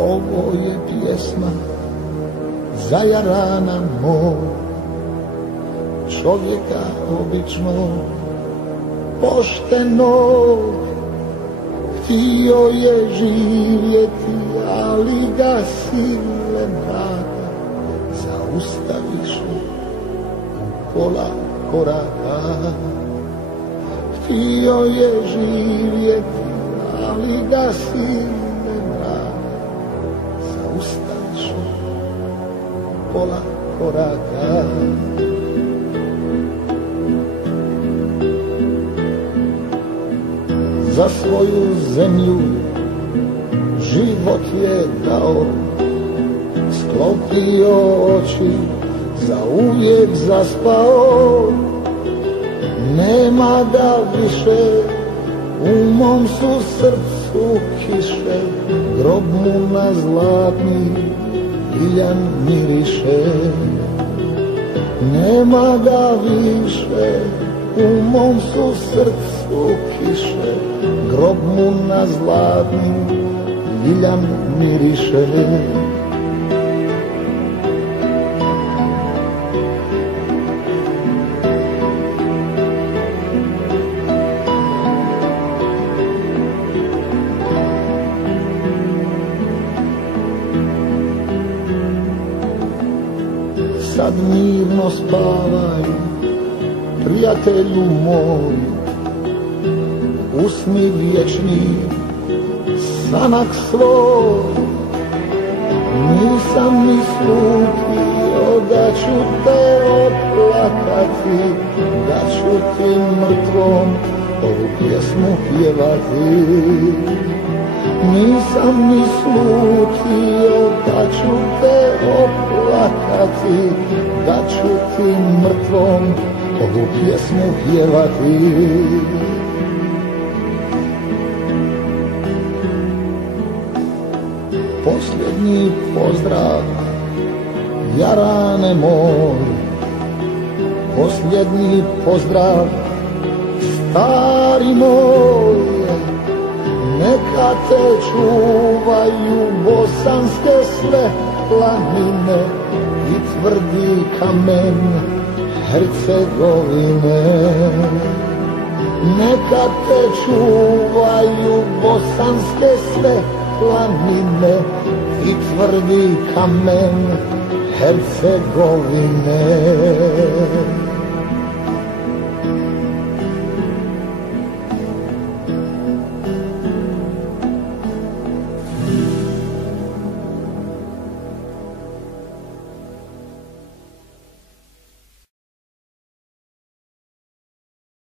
Ovo je pjesma za jarana moj, čovjeka običnog, poštenog. Htio je živjeti, ali ga sile mraka zaustaviše u pola koraka. Htio je živjeti, ali ga sile mraka zaustaviše u pola koraka. Za svoju zemlju život je dao, sklopio oči, zauvijek zaspao. Nema ga više, u mom su srcu kiše, grob mu na zlatni iljan miriše. Nema ga više, u mom su srcu kiše, grob mu na zlatni iljan miriše. Sad mirno spavaj, prijatelju moj, usni vječni sanak svoj. Nisam ni slutio da ću te oplakati, da ću ti mrtvom ovu pjesmu pjevati. Nisam ni slutio da ću te oplakati, da ću ti mrtvom ovu pjesmu pjevati. Posljednji pozdrav, jarane moj, posljednji pozdrav, stari moj. Neka te čuvaju bosanske sve planine i tvrdi kamen Hercegovine. Neka te čuvaju bosanske sve planine i tvrdi kamen Hercegovine.